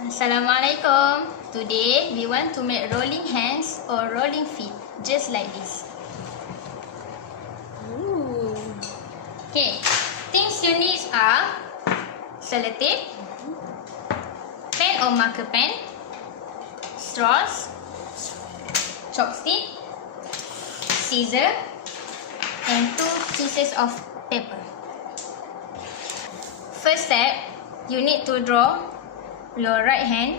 Assalamualaikum. Today we want to make rolling hands or rolling feet, just like this. Ooh. Okay, things you need are sellotape, pen or marker pen, straws, chopstick, scissor, and 2 pieces of paper. First step, you need to draw your right hand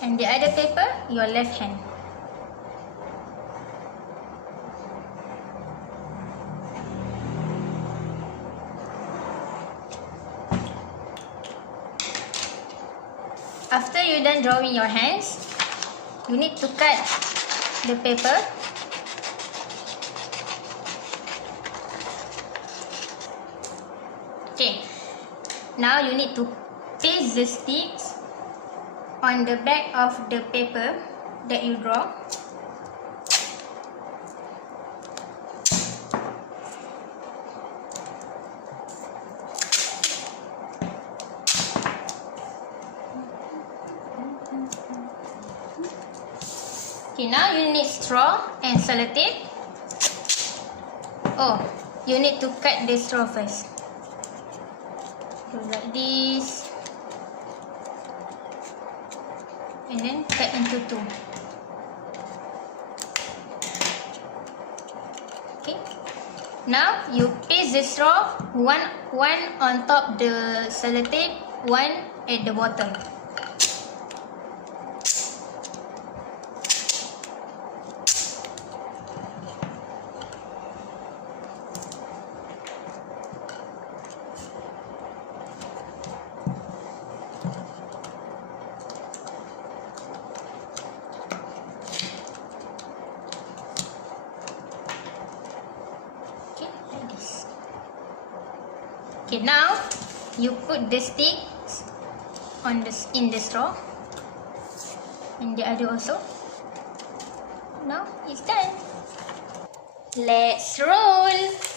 and the other paper your left hand. After you done drawing your hands, you need to cut the paper. Okay, now you need to paste the sticks on the back of the paper that you draw. Okay, now you need straw and sellotape. Oh, you need to cut the straw first. So like this. And then cut into 2. Okay. Now you paste the straw one on top the sellotape, one at the bottom. Okay, now you put the sticks in the straw and the other also. Now it's done. Let's roll.